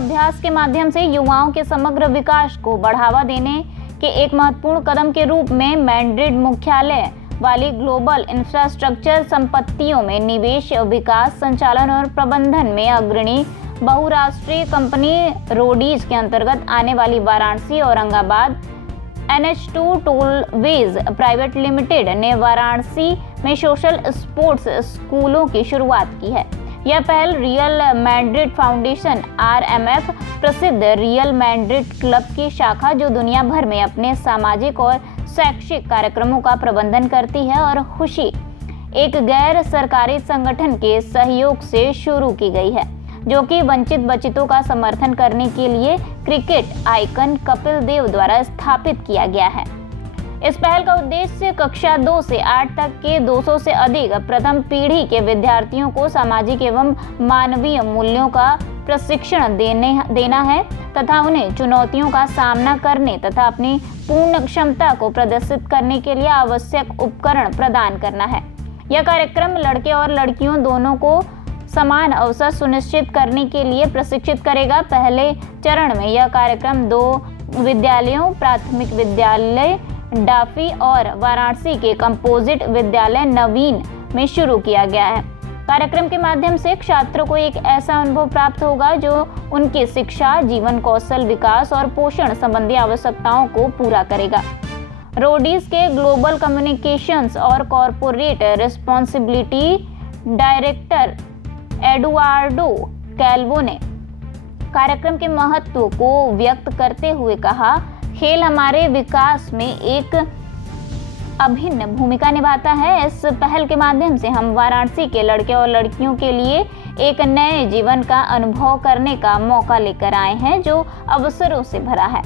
अभ्यास के माध्यम से युवाओं के समग्र विकास को बढ़ावा देने के एक महत्वपूर्ण कदम के रूप में मैड्रिड मुख्यालय वाली ग्लोबल इंफ्रास्ट्रक्चर संपत्तियों में निवेश, विकास, संचालन और प्रबंधन में अग्रणी बहुराष्ट्रीय कंपनी रोडीज के अंतर्गत आने वाली Varanasi Aurangabad NH2 tollways private limited ने वाराणसी में सोशल स्पोर्ट्स स्कूलों की शुरुआत की है। यह पहल रियल मैड्रिड फाउंडेशन RMF प्रसिद्ध रियल मैड्रिड क्लब की शाखा जो दुनिया भर में अपने सामाजिक और शैक्षिक कार्यक्रमों का प्रबंधन करती है और खुशी एक गैर सरकारी संगठन के सहयोग से शुरू की गई है, जो कि वंचित बच्चों का समर्थन करने के लिए क्रिकेट आइकन कपिल देव द्वारा स्थापित किया गया है। इस पहल का उद्देश्य कक्षा 2 से 8 तक के 200 से अधिक प्रथम पीढ़ी के विद्यार्थियों को सामाजिक एवं मानवीय मूल्यों का प्रशिक्षण देना है तथा उन्हें चुनौतियों का सामना करने तथा अपनी पूर्ण क्षमता को प्रदर्शित करने के लिए आवश्यक उपकरण प्रदान करना है। यह कार्यक्रम लड़के और लड़कियों दोनों को समान अवसर सुनिश्चित करने के लिए प्रशिक्षित करेगा। पहले चरण में यह कार्यक्रम 2 विद्यालयों, प्राथमिक विद्यालय डाफी और वाराणसी के कंपोजिट विद्यालय नवीन में शुरू किया गया है। कार्यक्रम के माध्यम से छात्रों को एक ऐसा अनुभव प्राप्त होगा जो उनकी शिक्षा, जीवन कौशल विकास और पोषण संबंधी आवश्यकताओं को पूरा करेगा। रोडीज के ग्लोबल कम्युनिकेशंस और corporate responsibility director Eduardo Calvo ने कार्यक्रम के महत्व को व्यक्त करते हुए कहा, खेल हमारे विकास में एक अभिन्न भूमिका निभाता है। इस पहल के माध्यम से हम वाराणसी के लड़के और लड़कियों के लिए एक नए जीवन का अनुभव करने का मौका लेकर आए हैं जो अवसरों से भरा है।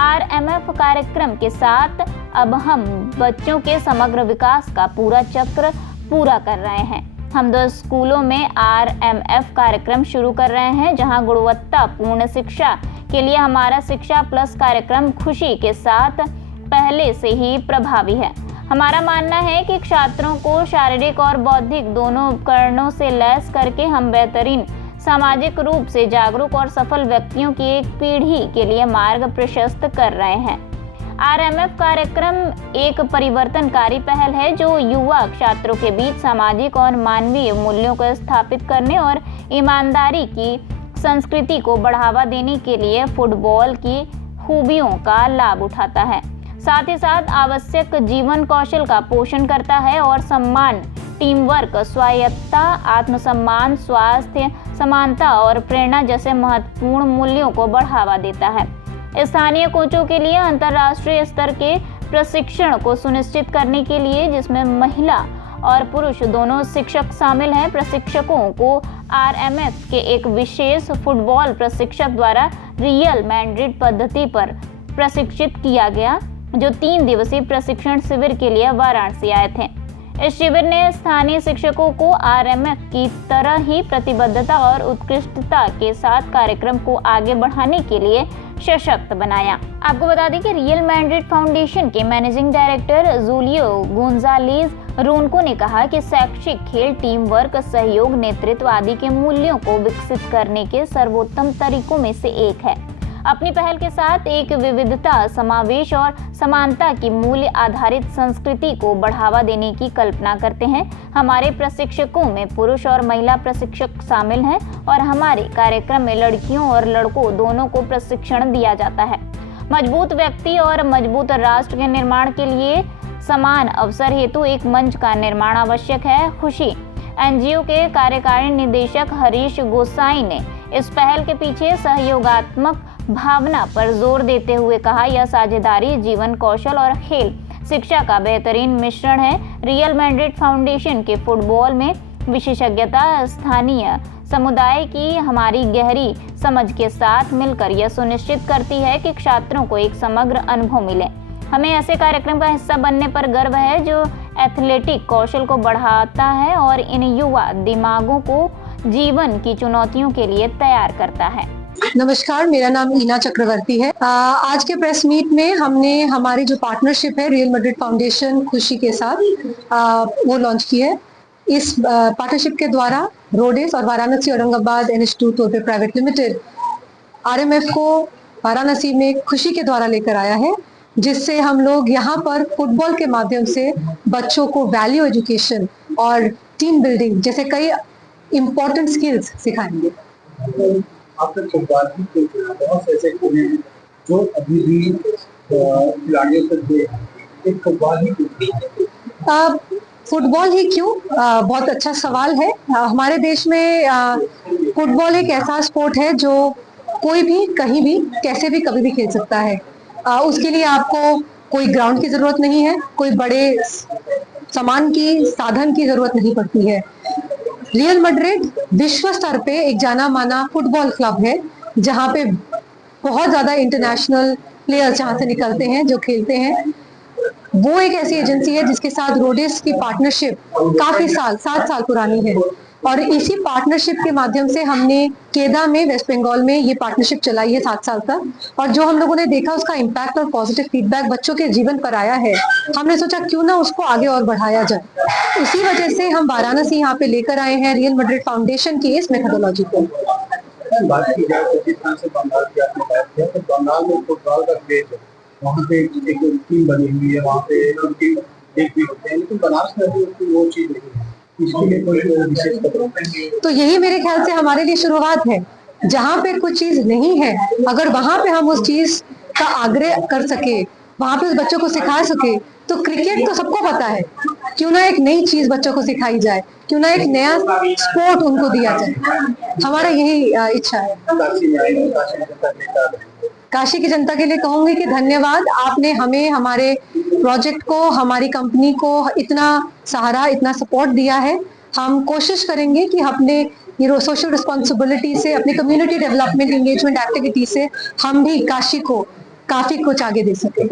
RMF कार्यक्रम के साथ अब हम बच्चों के समग्र विकास का पूरा चक्र पूरा कर रहे हैं। हम 2 स्कूलों में RMF कार्यक्रम शुरू कर रहे हैं जहां गुणवत्तापूर्ण शिक्षा के लिए हमारा शिक्षा प्लस कार्यक्रम खुशी के साथ पहले से ही प्रभावी है। हमारा मानना है कि छात्रों को शारीरिक और बौद्धिक दोनों उपकरणों से लैस करके हम बेहतरीन सामाजिक रूप से जागरूक और सफल व्यक्तियों की एक पीढ़ी के लिए मार्ग प्रशस्त कर रहे हैं। RMF कार्यक्रम एक परिवर्तनकारी पहल है जो युवा छात्रों के बीच सामाजिक और मानवीय मूल्यों को स्थापित करने और ईमानदारी की संस्कृति को बढ़ावा देने के लिए फुटबॉल की खूबियों का लाभ उठाता है। साथ ही साथ आवश्यक जीवन कौशल का पोषण करता है और सम्मान, टीम वर्क, स्वायत्तता, आत्मसम्मान, स्वास्थ्य, समानता और प्रेरणा जैसे महत्वपूर्ण मूल्यों को बढ़ावा देता है। स्थानीय कोचों के लिए अंतर्राष्ट्रीय स्तर के प्रशिक्षण को सुनिश्चित करने के लिए जिसमें महिला और पुरुष दोनों शिक्षक शामिल हैं। प्रशिक्षकों को RMF के एक विशेष फुटबॉल प्रशिक्षक द्वारा रियल मैड्रिड पद्धति पर प्रशिक्षित किया गया जो 3 दिवसीय प्रशिक्षण शिविर के लिए वाराणसी आए थे। इस शिविर ने स्थानीय शिक्षकों को RMF की तरह ही प्रतिबद्धता और उत्कृष्टता के साथ कार्यक्रम को आगे बढ़ाने के लिए सशक्त बनाया। आपको बता दें कि रियल मैड्रिड फाउंडेशन के मैनेजिंग डायरेक्टर जूलियो गोंजालेज रोनको ने कहा कि शैक्षिक, खेल, टीम वर्क, सहयोग, नेतृत्व आदि के मूल्यों को विकसित करने के सर्वोत्तम तरीकों में से एक है। अपनी पहल के साथ एक विविधता, समावेश और समानता की मूल्य आधारित संस्कृति को बढ़ावा देने की कल्पना करते हैं। हमारे प्रशिक्षकों में पुरुष और महिला प्रशिक्षक शामिल हैं और हमारे कार्यक्रम में लड़कियों और लड़कों दोनों को प्रशिक्षण दिया जाता है। मजबूत व्यक्ति और मजबूत राष्ट्र के निर्माण के लिए समान अवसर हेतु एक मंच का निर्माण आवश्यक है। खुशी NGO के कार्यकारी निदेशक हरीश गोसाई ने इस पहल के पीछे सहयोगात्मक भावना पर जोर देते हुए कहा, यह साझेदारी, जीवन कौशल और खेल शिक्षा का बेहतरीन मिश्रण है। रियल मैड्रिड फाउंडेशन के फुटबॉल में विशेषज्ञता स्थानीय समुदाय की हमारी गहरी समझ के साथ मिलकर यह सुनिश्चित करती है कि छात्रों को एक समग्र अनुभव मिले। हमें ऐसे कार्यक्रम का हिस्सा बनने पर गर्व है जो एथलेटिक कौशल को बढ़ाता है और इन युवा दिमागों को जीवन की चुनौतियों के लिए तैयार करता है। नमस्कार, मेरा नाम ईना चक्रवर्ती है। आज के प्रेस मीट में हमने हमारी जो पार्टनरशिप है रियल मैड्रिड फाउंडेशन खुशी के साथ वो लॉन्च की है। इस पार्टनरशिप के द्वारा रोडेस और Varanasi Aurangabad NH2 tollway private limited RMF को वाराणसी में खुशी के द्वारा लेकर आया है, जिससे हम लोग यहाँ पर फुटबॉल के माध्यम से बच्चों को वैल्यू एजुकेशन और टीम बिल्डिंग जैसे कई इम्पोर्टेंट स्किल्स सिखाएंगे। आपने फुटबॉल की बहुत से ऐसे खेले हैं जो अभी भी खिलाड़ियों से दूर हैं। एक फुटबॉल ही क्यों? फुटबॉल ही क्यों? बहुत अच्छा सवाल है। हमारे देश में फुटबॉल एक ऐसा स्पोर्ट है जो कोई भी कहीं भी कैसे भी कभी भी खेल सकता है। उसके लिए आपको कोई ग्राउंड की जरूरत नहीं है, कोई बड़े सामान की साधन की जरूरत नहीं पड़ती है। रियल मैड्रिड विश्व स्तर पे एक जाना माना फुटबॉल क्लब है, जहाँ पे बहुत ज्यादा इंटरनेशनल प्लेयर्स जहाँ से निकलते हैं, जो खेलते हैं। वो एक ऐसी एजेंसी है जिसके साथ रोडिस की पार्टनरशिप काफी 7 साल पुरानी है, और इसी पार्टनरशिप के माध्यम से हमने केदा में, वेस्ट बंगाल में ये पार्टनरशिप चलाई है 7 साल तक। और जो हम लोगों ने देखा उसका इम्पैक्ट और पॉजिटिव फीडबैक बच्चों के जीवन पर आया है, हमने सोचा क्यों ना उसको आगे और बढ़ाया जाए। इसी वजह से हम वाराणसी यहाँ पे लेकर आए हैं रियल मैड्रिड फाउंडेशन की इस मेथोडोलॉजी को। बात की जाए तो जिस तरह से बंगाल की आपने बात किया, तो बंगाल में फुटबॉल का क्रेज है, वहाँ पे एक टीम बनी हुई है, वहाँ पे उनकी लीग भी होते हैं, लेकिन बनारस में अभी उसकी वो चीज नहीं है। इसके लिए कोई विशेष कदम? तो यही मेरे ख्याल से हमारे लिए शुरुआत है। जहाँ पे कुछ चीज नहीं है, अगर वहां पे हम उस चीज का आग्रह कर सके, वहां पे उस बच्चों को सिखा सके, तो क्रिकेट तो सबको पता है, क्यों ना एक नई चीज बच्चों को सिखाई जाए, क्यों ना एक नया स्पोर्ट उनको दिया जाए। हमारा यही इच्छा है। काशी की जनता के लिए कहूंगी कि धन्यवाद, आपने हमें, हमारे प्रोजेक्ट को, हमारी कंपनी को इतना सहारा, इतना सपोर्ट दिया है। हम कोशिश करेंगे कि अपने ये सोशल रिस्पॉन्सिबिलिटी से, अपने कम्युनिटी डेवलपमेंट एंगेजमेंट एक्टिविटी से हम भी काशी को काफी कुछ आगे दे सकें।